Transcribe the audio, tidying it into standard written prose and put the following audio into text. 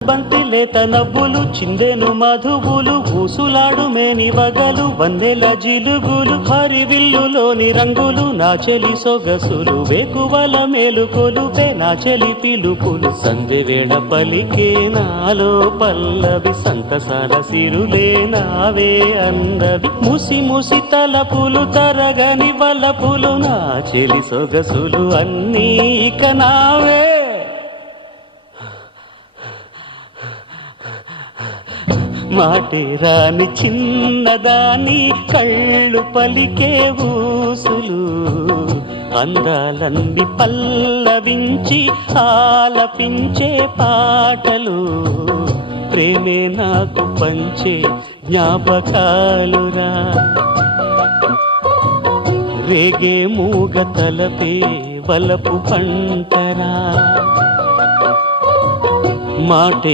బంతి లేత నవ్వులు చిందెను మధువులు ఊసులాడు మేని వగలు వన్నెల జిలుగులు హరివిల్లులోని రంగులు నా చెలి సొగసులు వేకువల మేలుకొలుపే నా చెలి పిలుపులు సంధ్య వేళ పలికే నాలో పల్లవి సంతసాల సిరులే నావే అందవి ముసి ముసి తలపులు తరగని వలపులు నా చెలి సొగసులు అన్నీ ఇక నావే. మాటే రాని చిన్నదాని కళ్ళు పలికే ఊసులు అందాలన్నీ పల్లవించి ఆలపించే పాటలు ప్రేమే నాకు పంచే జ్ఞాపకాలురా రేగే మూగ తలపే వలపు పంటరా మాటే